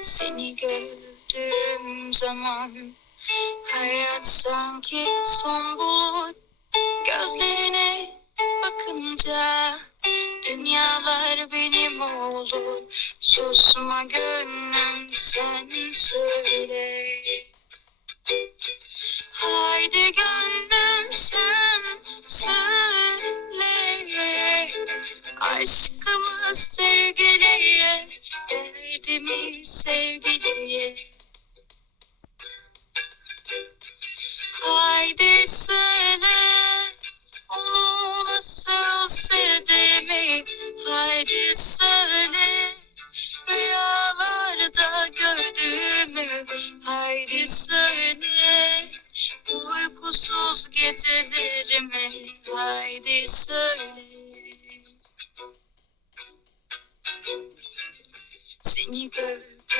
Seni gördüğüm zaman hayat sanki son bulur. Gözlerine bakınca dünyalar benim olur. Susma gönlüm sen söyle. Haydi gönlüm sen söyle. Aşkımı sevgiliye söyle Onu nasıl sevdiğimi Haydi söyle. Rüyalarda gördüğümü Haydi söyle. Uykusuz gecelerimi Haydi söyle. Seni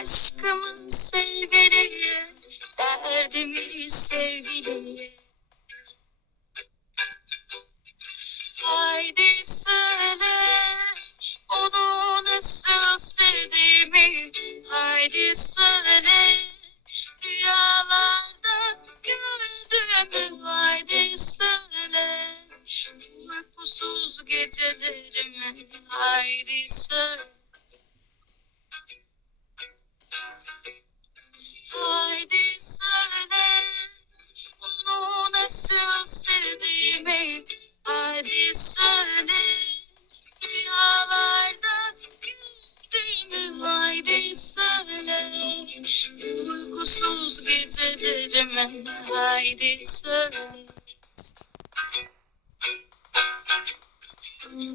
Aşkımın sevgiliye Derdimi sevgiliye Haydi söyle Onu nasıl sevdiğimi. Haydi söyle Rüyalarda gördüğümü Haydi söyle Uykusuz gecelerimi. Haydi söyle Uykusuz gecelerimi Haydi söyle.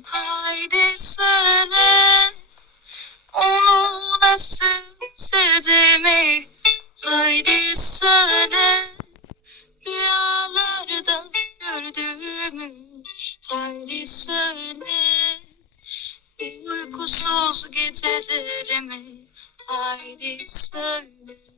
Haydi söyle. Onu nasıl sevdiğimi Haydi söyle. Rüyalarda gördüğümü Haydi söyle. Uykusuz gecelerimi Haydi söyle